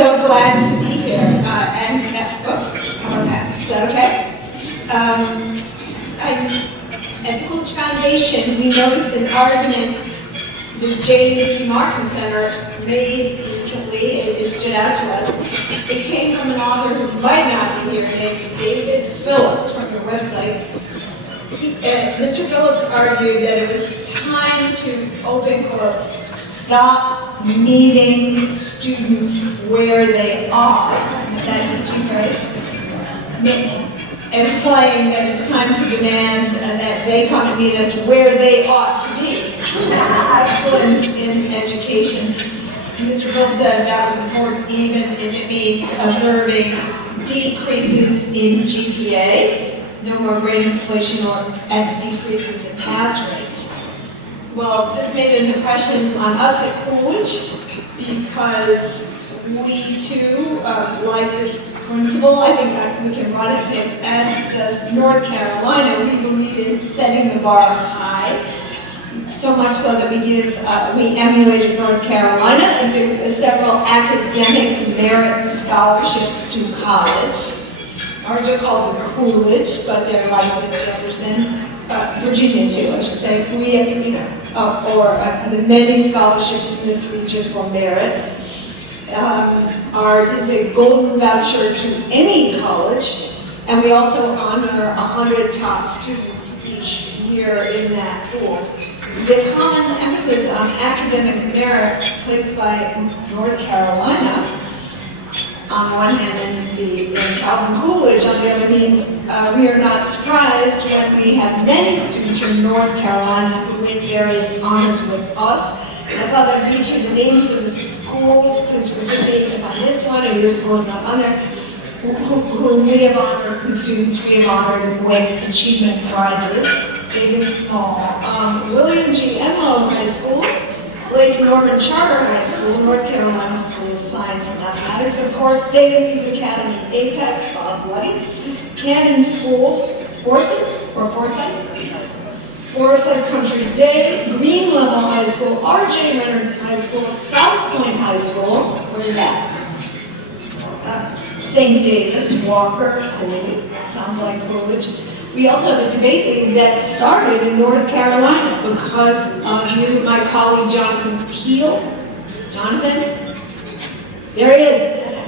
so glad to be here. How about that? Is that okay? At the Coolidge Foundation, we noticed an argument the J.D. Martin Center made recently. It stood out to us. It came from an author who might not be here, named David Phillips, from your website. Mr. Phillips argued that it was time to open or stop meeting students where they are. That teaching phrase? Implying that it's time to demand that they come and meet us where they ought to be. Excellence in education. Mr. Phillips said that was important even if it means observing decreases in GPA, no more grade inflation or decreases in pass rates. Well, this made an impression on us at Coolidge because we too like this principle. I think we can run it, as does North Carolina. We believe in setting the bar high, so much so that we emulated North Carolina and give several academic merit scholarships to college. Ours are called the Coolidge, but they're like the Jefferson, Virginia too, I should say. We have, the many scholarships in this region for merit. Ours is a golden voucher to any college, and we also honor 100 top students each year in that pool. The common emphasis on academic merit placed by North Carolina, on one hand, and Calvin Coolidge on the other, means we are not surprised when we have many students from North Carolina who win various honors with us. I thought I'd read you the names of the schools. Please forgive me if I missed one or your school's not on there. Who we have honored, whose students we have honored with achievement prizes, big and small. William G. Enloe High School, Lake Norman Charter High School, North Carolina School of Science and Mathematics, of course, Daly's Academy, Apex, Bob Bloody, Cannon School, Forsyth Country Day, Green Level High School, R.J. Reynolds High School, South Point High School, where is that? St. David's, Walker, Coolidge, sounds like Coolidge. We also have a debate league that started in North Carolina because of you, my colleague Jonathan Peel. Jonathan? There he is.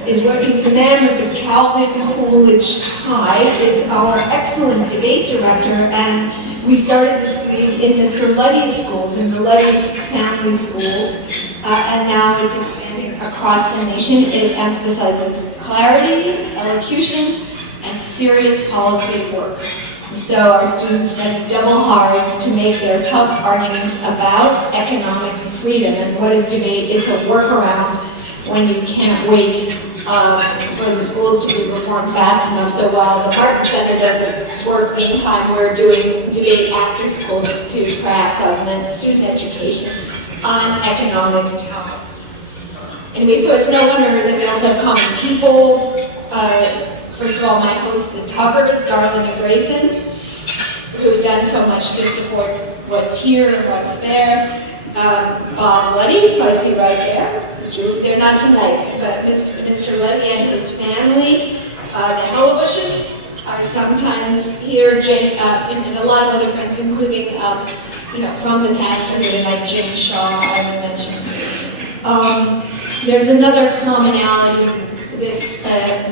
He's the man with the Calvin Coolidge tie, is our excellent debate director, and we started this league in Mr. Luddy's schools, in the Luddy family schools, and now it's expanding across the nation. It emphasizes clarity, elocution, and serious policy work. So our students study double hard to make their tough arguments about economic freedom. And what is debate? It's a workaround when you can't wait for the schools to be reformed fast enough. So while the Martin Center does its work, meantime we're doing debate after school to perhaps augment student education on economic topics. Anyway, so it's no wonder that we also have common people. First of all, my hosts, the Tuckers, Darlene and Grayson, who've done so much to support what's here, what's there. Bob Luddy, who I see right there. They're not tonight, but Mr. Luddy and his family, the Hellebushes, are sometimes here, and a lot of other friends, including, from the past here tonight, Jane Shaw, I mentioned. There's another commonality. This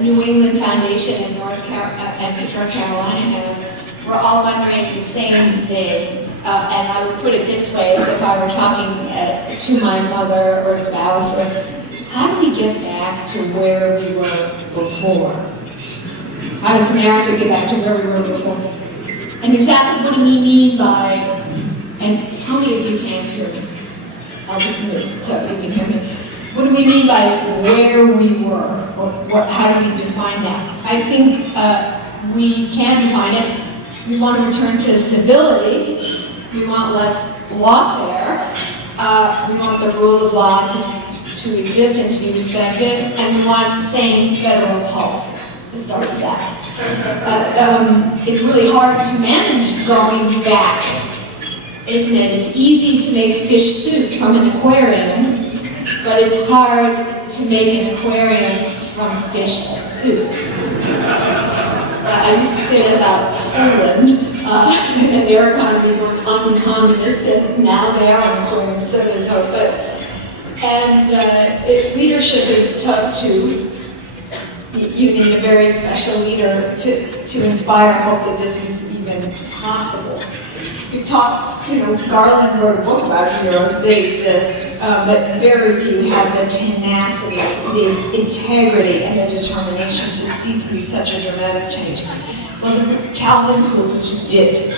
New England Foundation in North Carolina have, we're all wondering the same thing. And I would put it this way, as if I were talking to my mother or spouse, or how do we get back to where we were before? How does America get back to where we were before? And exactly what do we mean by, and tell me if you can't hear me. I'll just move so you can hear me. What do we mean by where we were? How do we define that? I think we can define it. We want to return to civility. We want less lawfare. We want the rule of law to exist and to be respected. And we want sane federal policy. Let's start with that. It's really hard to manage going back, isn't it? It's easy to make fish soup from an aquarium, but it's hard to make an aquarium from fish soup. I used to say that about Poland and their economy going uncommunist, and now they are an aquarium, so there's hope. Leadership is tough too. You need a very special leader to inspire hope that this is even possible. You talk, Garland wrote a book about heroes, they exist, but very few have the tenacity, the integrity, and the determination to see through such a dramatic change. Well, Calvin Coolidge did.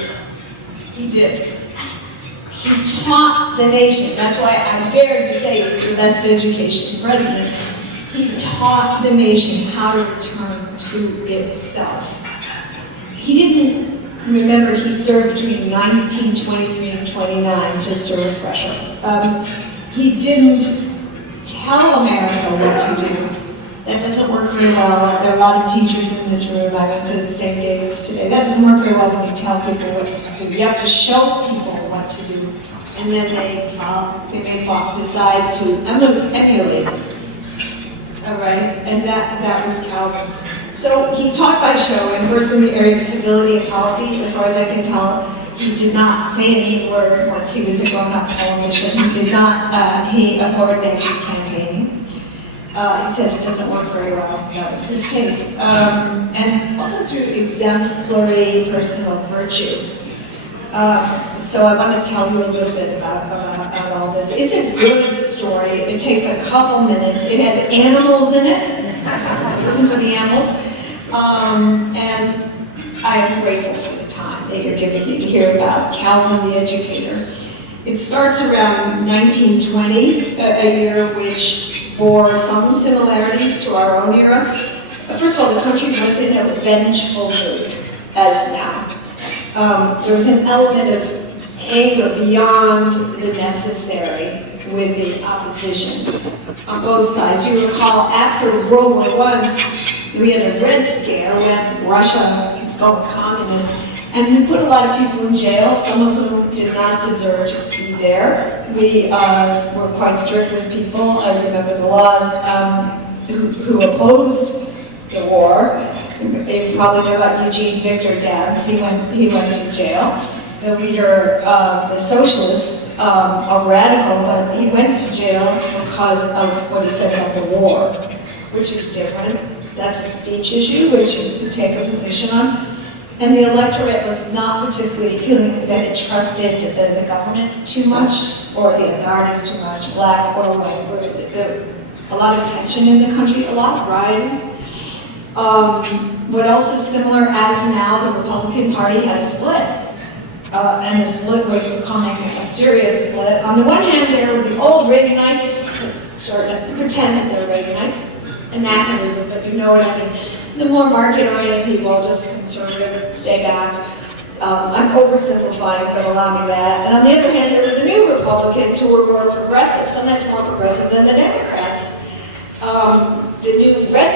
He did. He taught the nation. That's why I dared to say he was the best education president. He taught the nation how to return to itself. He didn't, remember, he served between 1923 and 29, just a refresher. He didn't tell America what to do. That doesn't work very well. There are a lot of teachers in this room. I went to St. David's today. That doesn't work very well when you tell people what to do. You have to show people what to do, and then they may decide to emulate it. All right, and that was Calvin. So he taught by show, and first in the area of civility and policy, as far as I can tell, he did not say a mean word once he was a grown-up politician. He did not, he abhorred negative campaigning. He said it doesn't work very well. That was his take. And also through exemplary personal virtue. So I want to tell you a little bit about all this. It's a good story. It takes a couple minutes. It has animals in it. Listen for the animals. And I am grateful for the time that you're giving me to hear about Calvin the educator. It starts around 1920, a year which bore some similarities to our own era. First of all, the country was in a vengeful mood, as now. There was an element of anger beyond the necessary with the opposition on both sides. You recall after World War I, we had a Red Scare when Russia was going communist, and we put a lot of people in jail, some of whom did not deserve to be there. We were quite strict with people. I remember the laws who opposed the war. You probably know about Eugene Victor Debs. He went to jail. The leader of the socialists, a radical, but he went to jail because of what he said about the war, which is different. That's a speech issue, which you could take a position on. And the electorate was not particularly feeling that it trusted the government too much, or the authorities too much, black or white. There was a lot of tension in the country, a lot of rioting. What else is similar as now, the Republican Party had a split. And the split was becoming a serious split. On the one hand, there were the old Reaganites, pretend that they're Reaganites, anachronism, but you know what I mean. The more market-oriented people, just conservative, stay back. I'm oversimplifying, but allow me that. And on the other hand, there were the new Republicans who were more progressive, sometimes more progressive than the Democrats.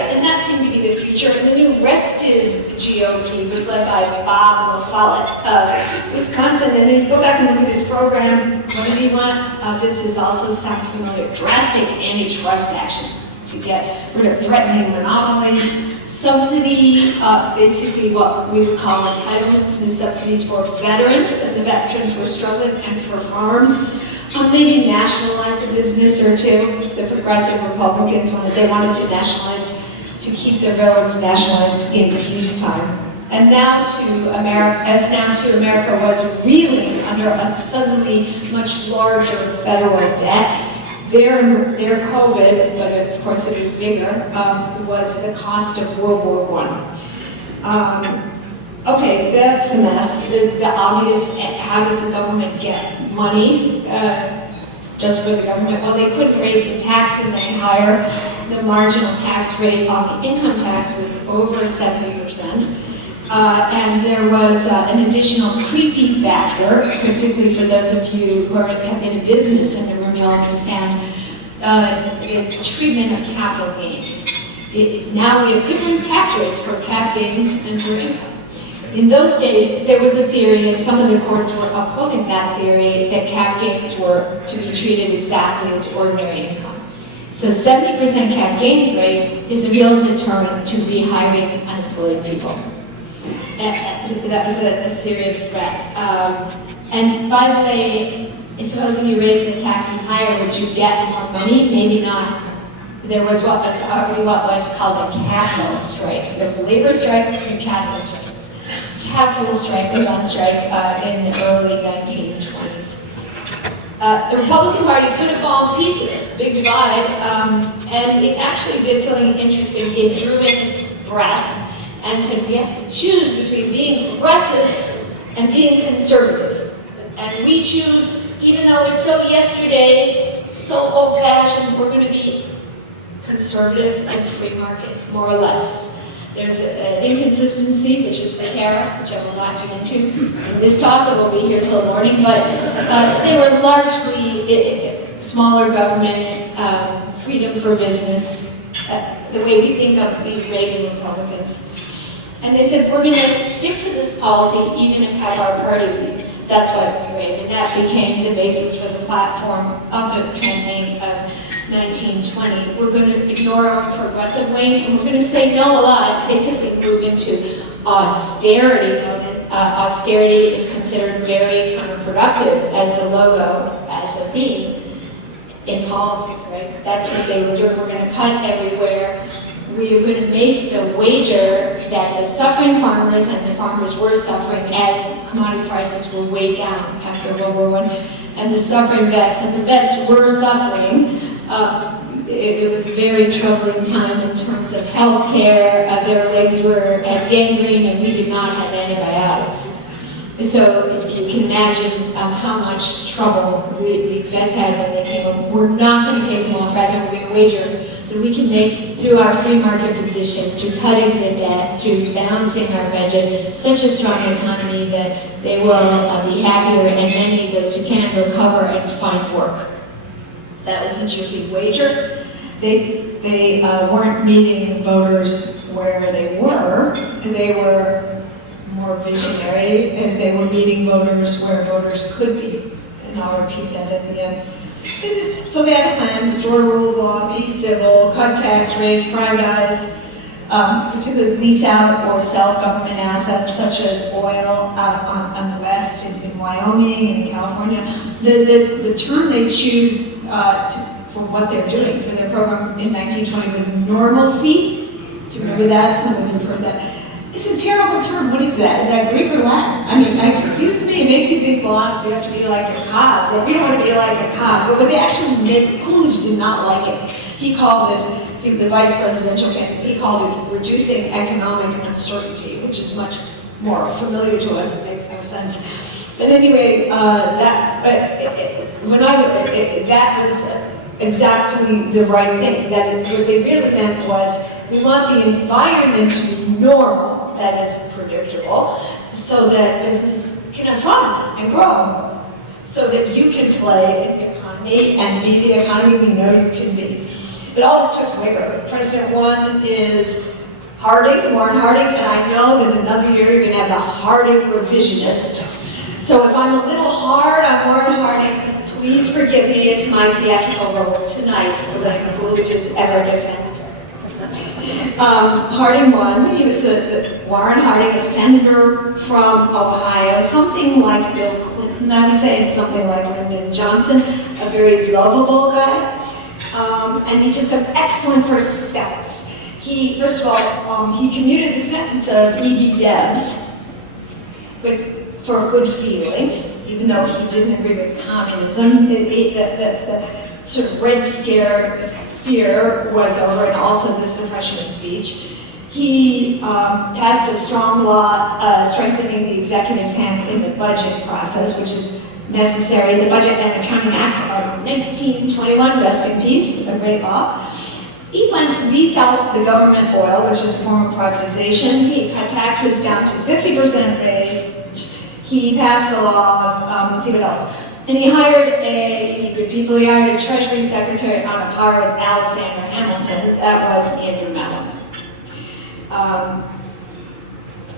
And that seemed to be the future. And the new restive GOP was led by Bob LaFollette of Wisconsin. And then you go back and look at his program, what did he want? This is also sounds familiar. Drastic antitrust action to get rid of threatening monopolies. Subsidy, basically what we would call entitlements and subsidies for veterans, and the veterans were struggling, and for farms. Maybe nationalize a business or two. The progressive Republicans wanted to nationalize, to keep their railroads nationalized in peacetime. And now to America was reeling under a suddenly much larger federal debt. Their COVID, but of course it was bigger, was the cost of World War I. Okay, that's the mess. The obvious, how does the government get money just for the government? Well, they couldn't raise the taxes any higher. The marginal tax rate on the income tax was over 70%. And there was an additional creepy factor, particularly for those of you who have been in business in the room, you'll understand the treatment of capital gains. Now we have different tax rates for cap gains and for income. In those days, there was a theory, and some of the courts were upholding that theory, that cap gains were to be treated exactly as ordinary income. So 70% cap gains rate is a real deterrent to rehiring unemployed people. That was a serious threat. And by the way, supposing you raise the taxes higher, would you get more money? Maybe not. There was what was called a capital strike. The labor strikes and capital strikes. Capital strike was on strike in the early 1920s. The Republican Party could have fallen to pieces, big divide, and it actually did something interesting. It drew in its breath and said we have to choose between being progressive and being conservative. And we choose, even though it's so yesterday, so old-fashioned, we're going to be conservative and free market, more or less. There's an inconsistency, which is the tariff, which I will not get into in this talk, and we'll be here till morning, but they were largely smaller government, freedom for business, the way we think of the Reagan Republicans. And they said, we're going to stick to this policy even if half our party leaves. That's why it was great, and that became the basis for the platform of the campaign of 1920. We're going to ignore our progressive wing, and we're going to say no a lot, basically move into austerity. Austerity is considered very counterproductive as a logo, as a theme in politics, right? That's what they were doing. We're going to cut everywhere. We are going to make the wager that the suffering farmers, and the farmers were suffering, and commodity prices were way down after World War I, and the suffering vets, and the vets were suffering. It was a very troubling time in terms of health care. Their legs had gangrene, and we did not have antibiotics. So you can imagine how much trouble these vets had when they came up. We're not going to pay them off, rather we're going to wager that we can make, through our free market position, through cutting the debt, through balancing our budget, such a strong economy that they will be happier, and many of those who can recover and find work. That was such a big wager. They weren't meeting voters where they were more visionary, and they were meeting voters where voters could be. And I'll repeat that at the end. So they had a plan: restore rule of law, be civil, cut tax rates, privatize, particularly lease out or sell government assets such as oil on the west, in Wyoming and in California. The term they choose for what they're doing for their program in 1920 was normalcy. Do you remember that? Some of you have heard that. It's a terrible term. What is that? Is that Greek or Latin? I mean, excuse me, it makes you think, well, we have to be like a cod, but we don't want to be like a cod. But what they actually meant, Coolidge did not like it. He called it, the vice presidential candidate, he called it reducing economic uncertainty, which is much more familiar to us and makes more sense. But anyway, that was exactly the right thing. What they really meant was, we want the environment to be normal, that is predictable, so that business can have fun and grow, so that you can play in the economy and be the economy we know you can be. But all this took rigor. President one is Harding, Warren Harding, and I know that in another year you're going to have the Harding revisionist. So if I'm a little hard on Warren Harding, please forgive me, it's my theatrical role tonight, because I know Coolidge is ever defended. Harding won. He was Warren Harding, a senator from Ohio, something like Bill Clinton, I would say, and something like Lyndon Johnson, a very lovable guy. And he took some excellent first steps. First of all, he commuted the sentence of E.B. Debs, but for good feeling, even though he didn't agree with communism. The sort of Red Scare fear was over, and also the suppression of speech. He passed a strong law strengthening the executive's hand in the budget process, which is necessary. The Budget and Accounting Act of 1921, rest in peace, a great law. He planned to lease out the government oil, which is a form of privatization. He cut taxes down to 50% rate. He passed a law, let's see what else. And he hired he hired a Treasury Secretary on a par with Alexander Hamilton. That was Andrew Mellon.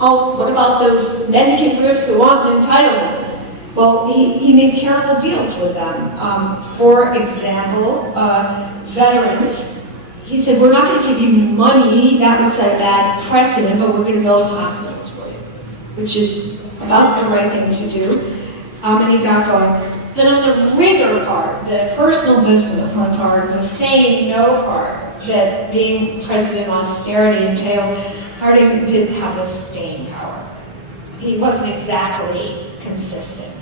Also, what about those mendicant groups who want an entitlement? Well, he made careful deals with them. For example, veterans, he said, we're not going to give you money, that would set a bad precedent, but we're going to build hospitals for you, which is about the right thing to do. And he got going. But on the rigor part, the personal discipline part, the saying no part, that being president austerity entailed, Harding didn't have the staying power. He wasn't exactly consistent.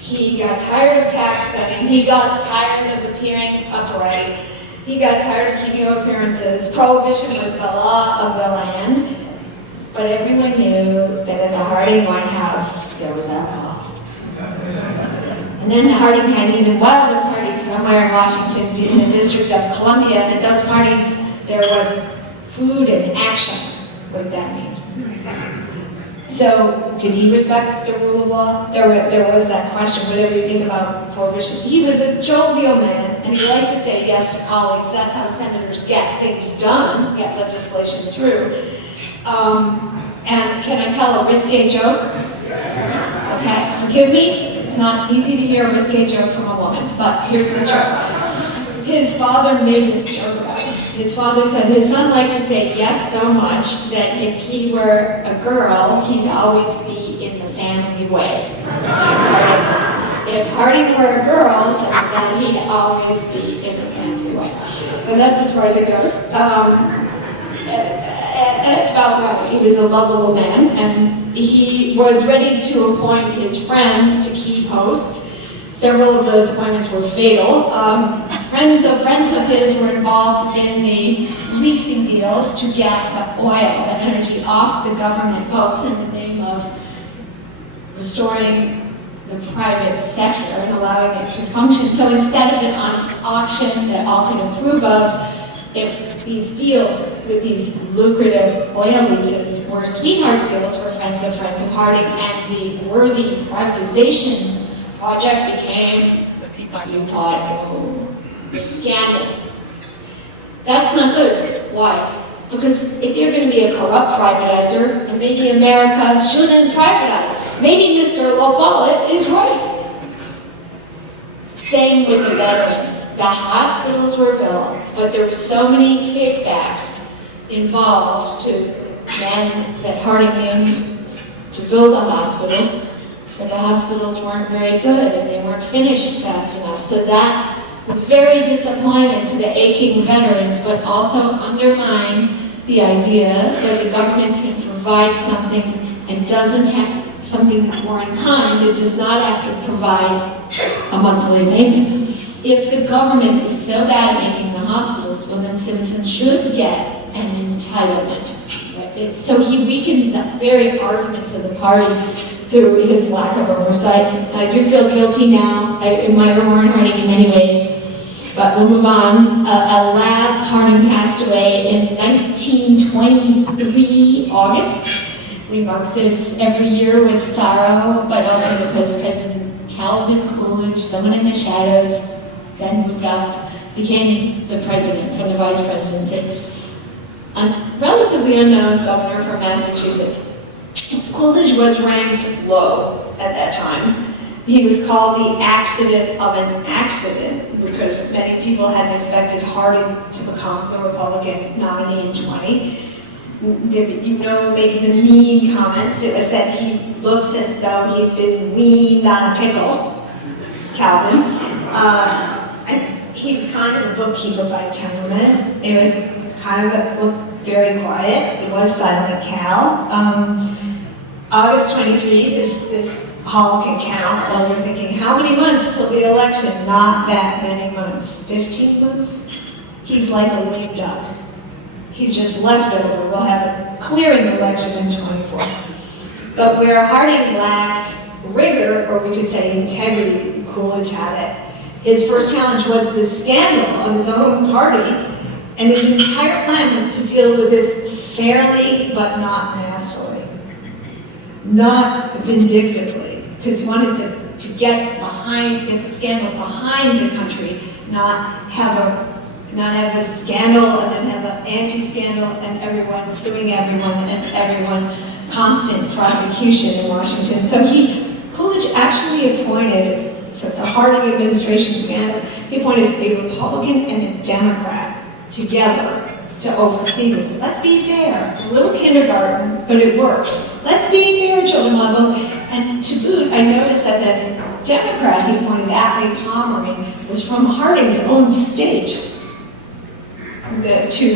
He got tired of tax cutting. He got tired of appearing upright. He got tired of keeping up appearances. Prohibition was the law of the land. But everyone knew that at the Harding White House, there was alcohol. And then Harding had even wilder parties somewhere in Washington, in the District of Columbia, and at those parties, there was food and action. What did that mean? So, did he respect the rule of law? There was that question, whatever you think about prohibition. He was a jovial man, and he liked to say yes to colleagues. That's how senators get things done, get legislation through. And can I tell a risque joke? Okay, forgive me. It's not easy to hear a risque joke from a woman, but here's the joke. His father made this joke about it. His father said his son liked to say yes so much that if he were a girl, he'd always be in the family way. If Harding were a girl, says that he'd always be in the family way. And that's as far as it goes. That's about right. He was a lovable man, and he was ready to appoint his friends to key posts. Several of those appointments were fatal. Friends of his were involved in the leasing deals to get the oil, the energy, off the government books in the name of restoring the private sector and allowing it to function. So instead of an honest auction that all could approve of, these deals with these lucrative oil leases were sweetheart deals for friends of Harding, and the worthy privatization project became the scandal. That's not good. Why? Because if you're going to be a corrupt privatizer, then maybe America shouldn't privatize. Maybe Mr. LaFollette is right. Same with the veterans. The hospitals were built, but there were so many kickbacks involved to men that Harding named to build the hospitals, that the hospitals weren't very good and they weren't finished fast enough. So that was very disappointing to the aching veterans, but also undermined the idea that the government can provide something and doesn't have something more in kind. It does not have to provide a monthly payment. If the government is so bad at making the hospitals, well then citizens should get an entitlement. Right? So he weakened the very arguments of the party through his lack of oversight. I do feel guilty now. I admire Warren Harding in many ways, but we'll move on. Alas, Harding passed away in 1923, August. We mark this every year with sorrow, but also because President Calvin Coolidge, someone in the shadows, then moved up, became the president from the vice presidency. A relatively unknown governor from Massachusetts. Coolidge was ranked low at that time. He was called the accident of an accident because many people hadn't expected Harding to become the Republican nominee in 20. You know, maybe the mean comments, it was that he looks as though he's been weaned on a pickle, Calvin. And he was kind of a bookkeeper by temperament. It was kind of looked very quiet. It was Silent Cal. August 23, this hall can count while you're thinking, how many months till the election? Not that many months. 15 months? He's like a lame duck. He's just left over. We'll have a clearing election in 24. But where Harding lacked rigor, or we could say integrity, Coolidge had it. His first challenge was the scandal of his own party, and his entire plan was to deal with this fairly but not nastily, not vindictively, because he wanted to get the scandal behind the country, not have a scandal and then have an anti-scandal and everyone suing everyone and everyone constant prosecution in Washington. So Coolidge actually appointed So it's a Harding administration scandal. He appointed a Republican and a Democrat together to oversee this. Let's be fair. It's a little kindergarten, but it worked. Let's be fair, children will vote. And to boot, I noticed that the Democrat he appointed, Atlee Pomeroy, was from Harding's own state to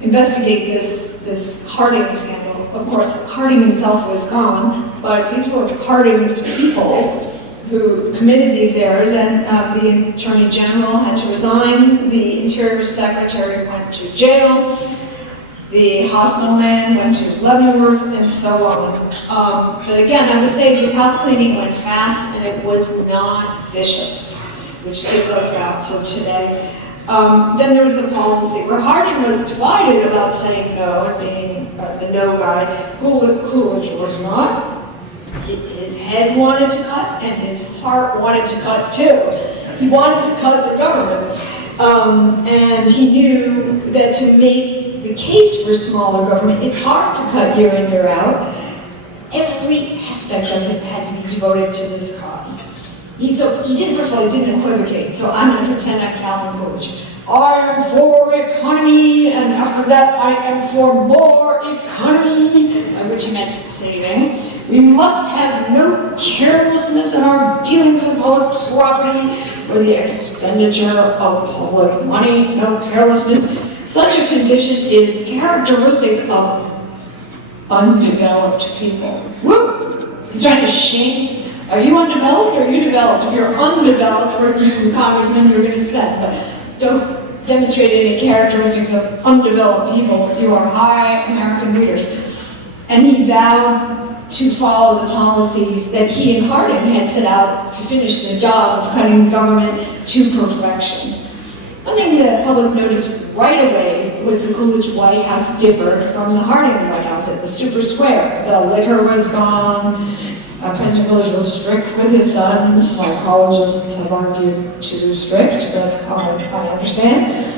investigate this Harding scandal. Of course, Harding himself was gone, but these were Harding's people who committed these errors, and the Attorney General had to resign, the Interior Secretary went to jail, the hospital man went to Leavenworth, and so on. But again, I would say this house cleaning went fast, and it was not vicious, which gives us that for today. Then there was the policy where Harding was divided about saying no and being the no guy. Coolidge was not. His head wanted to cut and his heart wanted to cut too. He wanted to cut the government. And he knew that to make the case for smaller government, it's hard to cut year in, year out. Every aspect of it had to be devoted to this cause. He didn't, first of all, he didn't equivocate, so I'm going to pretend I'm Calvin Coolidge. I am for economy, and after that I am for more economy, which he meant saving. We must have no carelessness in our dealings with public property or the expenditure of public money, no carelessness. Such a condition is characteristic of undeveloped people. Woo! He's trying to shame. Are you undeveloped or are you developed? If you're undeveloped, we're you congressmen, you're going to spend. But don't demonstrate any characteristics of undeveloped peoples. You are high American leaders. And he vowed to follow the policies that he and Harding had set out to finish the job of cutting the government to perfection. One thing the public noticed right away was the Coolidge White House differed from the Harding White House. It was super square. The liquor was gone. President Coolidge was strict with his sons. Psychologists have argued too strict, but I understand.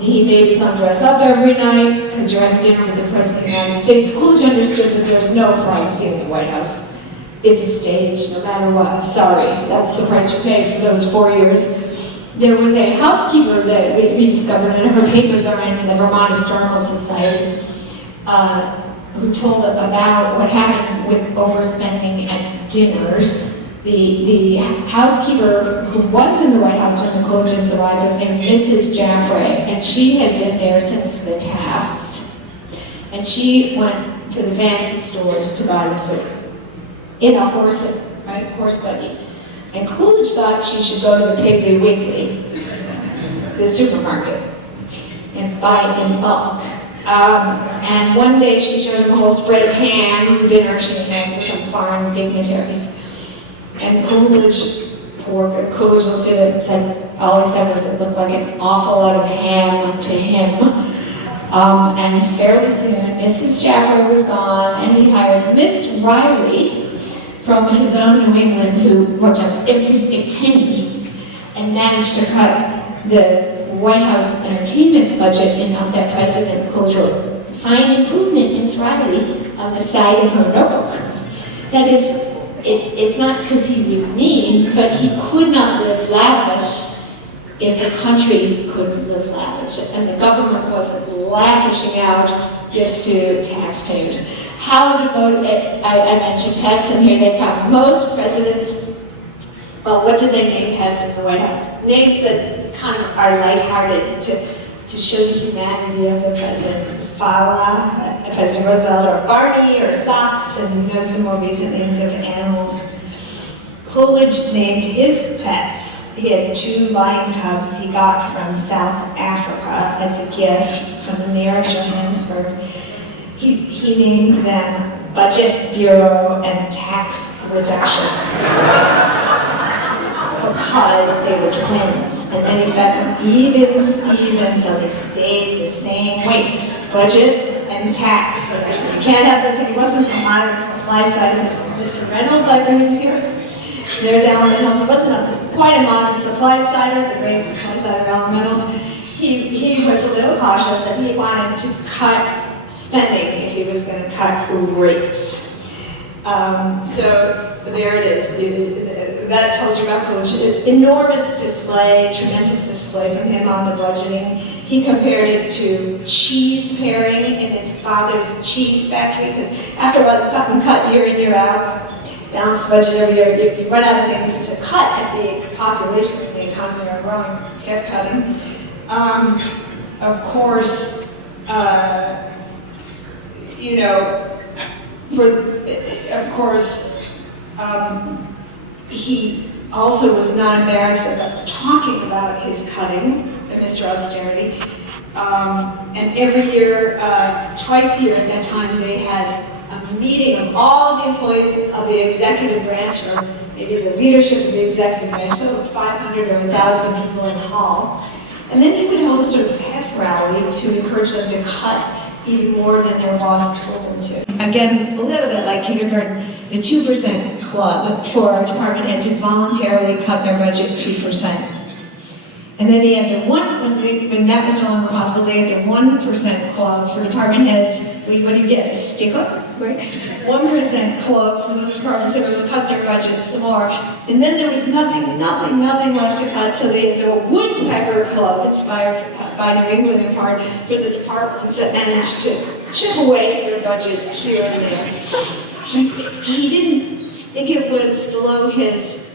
He made his son dress up every night because you're having dinner with the President of the United States. Coolidge understood that there's no privacy in the White House. It's a stage, no matter what. Sorry, that's the price you pay for those 4 years. There was a housekeeper that we discovered, and her papers are in the Vermont Historical Society, who told about what happened with overspending at dinners. The housekeeper who was in the White House when the Coolidges arrived was named Mrs. Jaffray, and she had been there since the Tafts. And she went to the fancy stores to buy the food in a horse buggy. And Coolidge thought she should go to the Piggly Wiggly, the supermarket, and buy in bulk. And one day she showed him a whole spread of ham dinner she had for some foreign dignitaries. And Coolidge, poor Coolidge looked at it and said, all he said was it looked like an awful lot of ham to him. And fairly soon, Mrs. Jaffray was gone, and he hired Miss Riley from his own New England, who worked on every penny and managed to cut the White House entertainment budget enough that President Coolidge wrote, "Fine improvement, Miss Riley," on the side of her notebook. That is, it's not because he was mean, but he could not live lavish if the country couldn't live lavish, and the government wasn't lavishing out gifts to taxpayers. How devoted, I mentioned pets, and here they come. Most presidents, well, what did they name pets in the White House? Names that kind of are lighthearted to show the humanity of the president. Fala, President Roosevelt, or Barney, or Socks, and some more recent names of animals. Coolidge named his pets. He had 2 lion cubs he got from South Africa as a gift from the mayor of Johannesburg. He named them Budget Bureau and Tax Reduction because they were twins, and then he fed them even Steven, so they stayed the same weight. Budget and tax reduction. You can't have the two. He wasn't the modern supply side of Mr. Reynolds, I believe is here. There's Alan Reynolds. He wasn't quite a modern supply sider, the great supply side of Alan Reynolds. He was a little cautious, and he wanted to cut spending if he was going to cut rates. So there it is. That tells you about Coolidge. Enormous display, tremendous display from him on the budgeting. He compared it to cheese paring in his father's cheese factory, because after a while you cut and cut year in, year out, balanced budget every year, you run out of things to cut if the population and the economy are growing, kept cutting. Of course, you know, he also was not embarrassed about talking about his cutting, Mr. Austerity. And every year, twice a year at that time, they had a meeting of all the employees of the executive branch, or maybe the leadership of the executive branch, so 500 or 1,000 people in the hall. And then he would hold a sort of pep rally to encourage them to cut even more than their boss told them to. Again, a little bit like kindergarten, the 2% club for department heads who voluntarily cut their budget 2%. And then they had the when that was no longer possible, they had the 1% club for department heads. What do you get, a sticker, right? 1% club for those departments that would cut their budgets some more. And then there was nothing left to cut, so they had the woodpecker club, inspired by New England in part, for the departments that managed to chip away at their budget here and there. He didn't think it was below his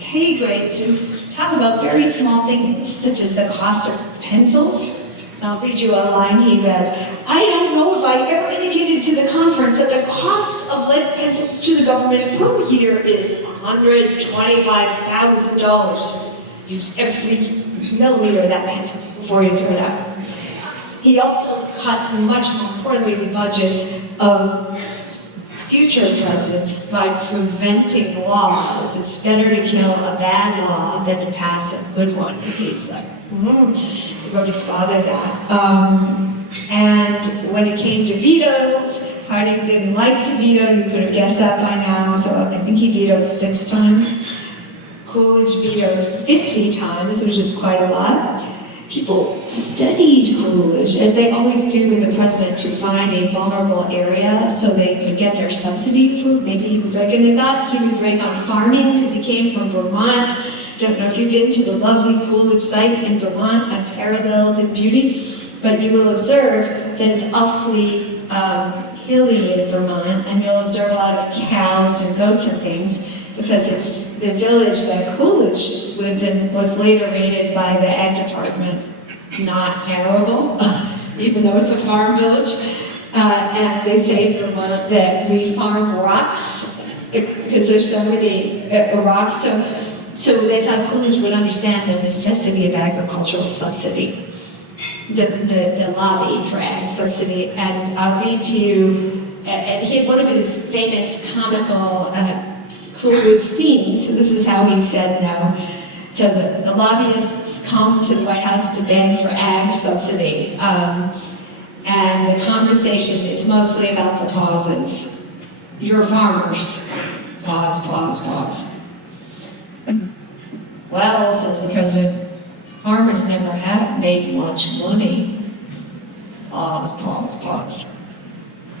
pay grade to talk about very small things, such as the cost of pencils. I'll read you a line he read. "I don't know if I ever indicated to the conference that the cost of lead pencils to the government per year is $125,000. Use every millimeter of that pencil before you throw it out." He also cut, much more importantly, the budgets of future presidents by preventing laws. It's better to kill a bad law than to pass a good one. He's like, he wrote his father that. And when it came to vetoes, Harding didn't like to veto. You could have guessed that by now. So I think he vetoed 6 times. Coolidge vetoed 50 times, which is quite a lot. People studied Coolidge, as they always do with the president, to find a vulnerable area so they could get their subsidy approved. Maybe he would break, and they thought he would break on farming because he came from Vermont. Don't know if you've been to the lovely Coolidge site in Vermont, unparalleled in beauty, but you will observe that it's awfully hilly in Vermont, and you'll observe a lot of cows and goats and things, because it's the village that Coolidge lives in was later rated by the Ag Department not arable, even though it's a farm village. And they say in Vermont that we farm rocks because there's so many rocks. So they thought Coolidge would understand the necessity of agricultural subsidy, the lobby for ag subsidy. And I'll read to you, and he had one of his famous comical Coolidge scenes. So this is how he said no. So the lobbyists come to the White House to beg for ag subsidy. And the conversation is mostly about the pauses. You're farmers. Pause, pause, pause. Well, says the president, farmers never have made much money. Pause, pause, pause.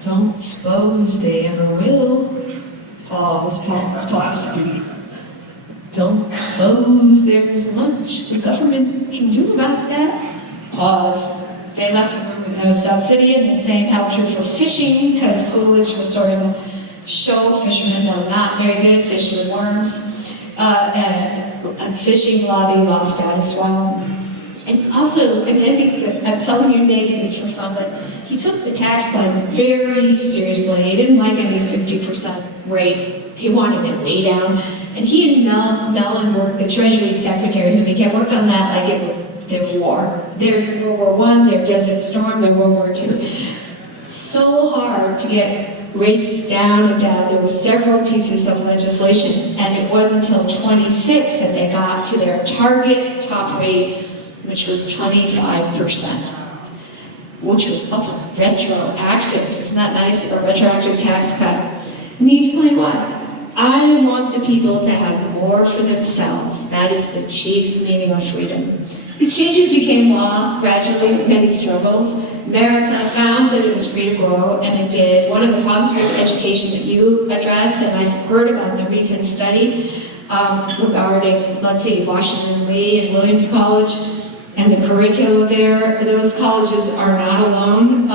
Don't suppose they ever will. Pause, pause, pause. Don't suppose there's much the government can do about that. Pause. They left the room with no subsidy, and the same held true for fishing, because Coolidge was sort of a show fisherman, no, not very good, fish with worms. And fishing lobby lost out as well. And also, I mean, I think that I'm telling you negatives for fun, but he took the tax code very seriously. He didn't like any 50% rate. He wanted it way down. And he and Mellon worked, the Treasury Secretary, who began worked on that like it were their war. Their World War I, their Desert Storm, their World War II. So hard to get rates down and down. There were several pieces of legislation, and it wasn't until 26 that they got to their target top rate, which was 25%, which was also retroactive. Isn't that nice? A retroactive tax cut. And he explained why. I want the people to have more for themselves. That is the chief meaning of freedom. These changes became law gradually with many struggles. America found that it was free to grow, and it did. One of the problems with education that you address, and I've heard about the recent study regarding, let's see, Washington and Lee and Williams College, and the curricula there, those colleges are not alone.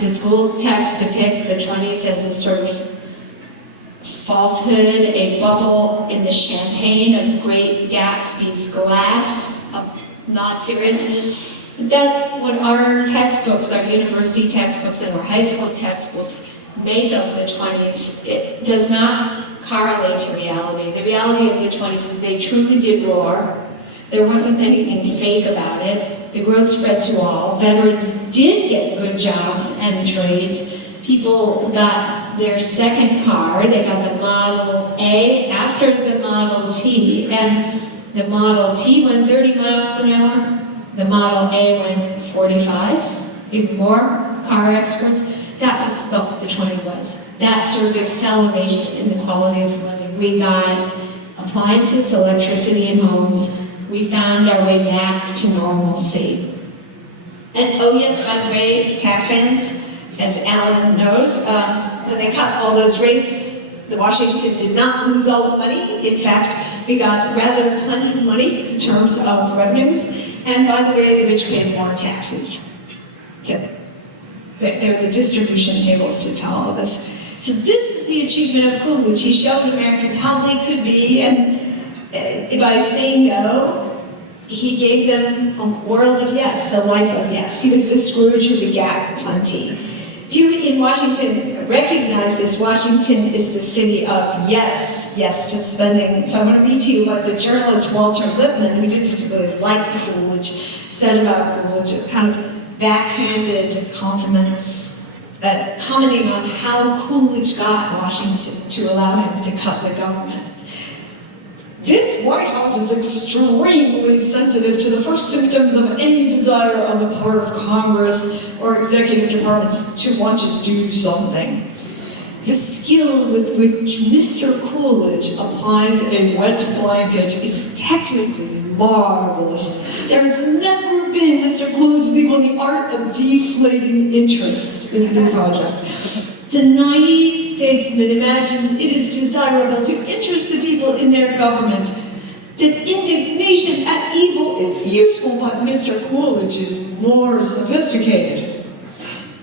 The school texts depict the 20s as a sort of falsehood, a bubble in the champagne of Great Gatsby's glass. Not serious. That what our textbooks, our university textbooks and our high school textbooks make of the 20s, it does not correlate to reality. The reality of the 20s is they truly did roar. There wasn't anything fake about it. The growth spread to all. Veterans did get good jobs and trades. People got their second car. They got the Model A after the Model T, and the Model T went 30 miles an hour. The Model A went 45, even more. Car experts. That was what the 20 was. That sort of acceleration in the quality of living. We got appliances, electricity in homes. We found our way back to normalcy. And oh yes, by the way, tax fans, as Alan knows, when they cut all those rates, the Washington did not lose all the money. In fact, we got rather plenty of money in terms of revenues. And by the way, the rich paid more taxes. So they're the distribution tables to tell all of us. So this is the achievement of Coolidge. He showed Americans how they could be, and by saying no, he gave them a world of yes, a life of yes. He was the Scrooge who begat plenty. Few in Washington recognize this. Washington is the city of yes, yes to spending. So I want to read to you what the journalist Walter Lippmann, who didn't particularly like Coolidge, said about Coolidge, a kind of backhanded compliment, commenting on how Coolidge got Washington to allow him to cut the government. This White House is extremely sensitive to the first symptoms of any desire on the part of Congress or executive departments to want to do something. The skill with which Mr. Coolidge applies a wet blanket is technically marvelous. There has never been Mr. Coolidge's equal in the art of deflating interest in a new project. The naive statesman imagines it is desirable to interest the people in their government, that indignation at evil is useful, but Mr. Coolidge is more sophisticated.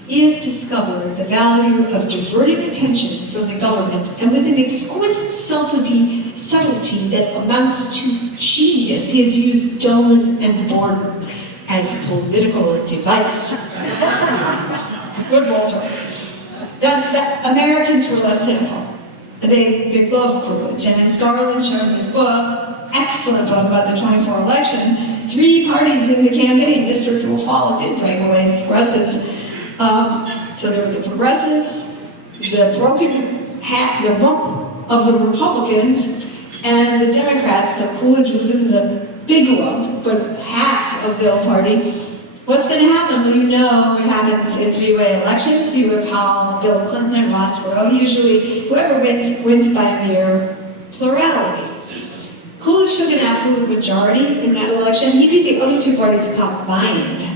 He has discovered the value of diverting attention from the government, and with an exquisite subtlety that amounts to genius, he has used dullness and boredom as political device. Good Walter. Americans were less cynical. They loved Coolidge, and as Garland showed in his book, excellent book about the 24 election, 3 parties in the campaign, Mr. Dual Follow did break away the progressives. So there were the progressives, the the rump of the Republicans, and the Democrats. So Coolidge was in the big rump, but half of the party. What's going to happen? Well, you know what happens in 3-way elections. You recall Bill Clinton and Ross Perot. Usually, whoever wins by mere plurality. Coolidge took an absolute majority in that election. He beat the other 2 parties combined.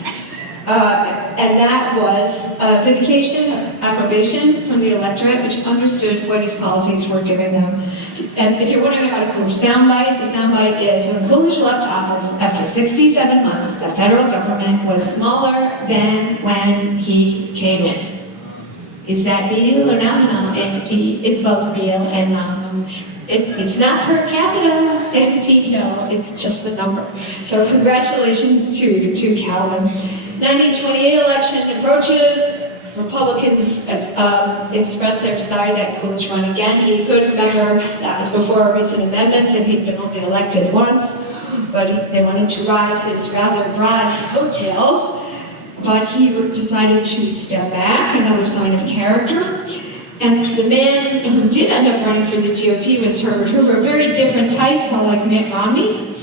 And that was vindication, approbation from the electorate, which understood what his policies were giving them. And if you're wondering about a Coolidge soundbite, the soundbite is when Coolidge left office after 67 months, the federal government was smaller than when he came in. Is that real or nominal? Amity is both real and nominal. It's not per capita, Amity, no, it's just the number. So congratulations to Calvin. 1928 election approaches. Republicans expressed their desire that Coolidge run again. He could remember that was before recent amendments and he'd been only elected once, but they wanted to ride his rather broad coattails. But he decided to step back, another sign of character. And the man who did end up running for the GOP was Herbert Hoover, a very different type, more like Mitt Romney.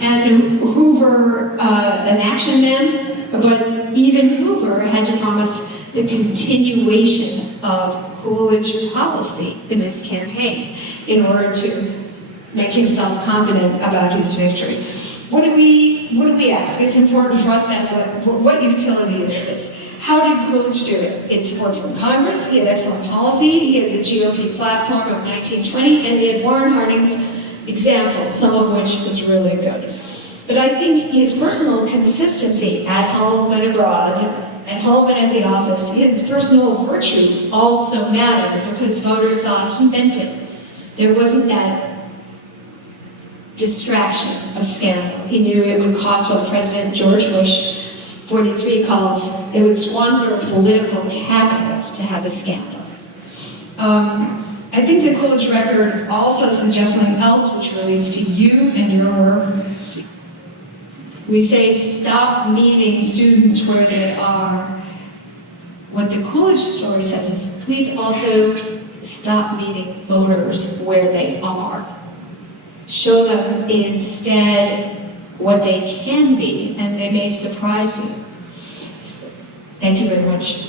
And Hoover, an action man, but even Hoover had to promise the continuation of Coolidge policy in his campaign in order to make himself confident about his victory. What do we ask? It's important for us to ask what utility it is. How did Coolidge do it? It support from Congress, he had excellent policy, he had the GOP platform of 1920, and he had Warren Harding's example, some of which was really good. But I think his personal consistency at home and abroad, at home and at the office, his personal virtue also mattered because voters saw he meant it. There wasn't that distraction of scandal. He knew it would cost what President George Bush, 43, calls, it would squander political capital to have a scandal. I think the Coolidge record also suggests something else which relates to you and your work. We say stop meeting students where they are. What the Coolidge story says is please also stop meeting voters where they are. Show them instead what they can be, and they may surprise you. Thank you very much.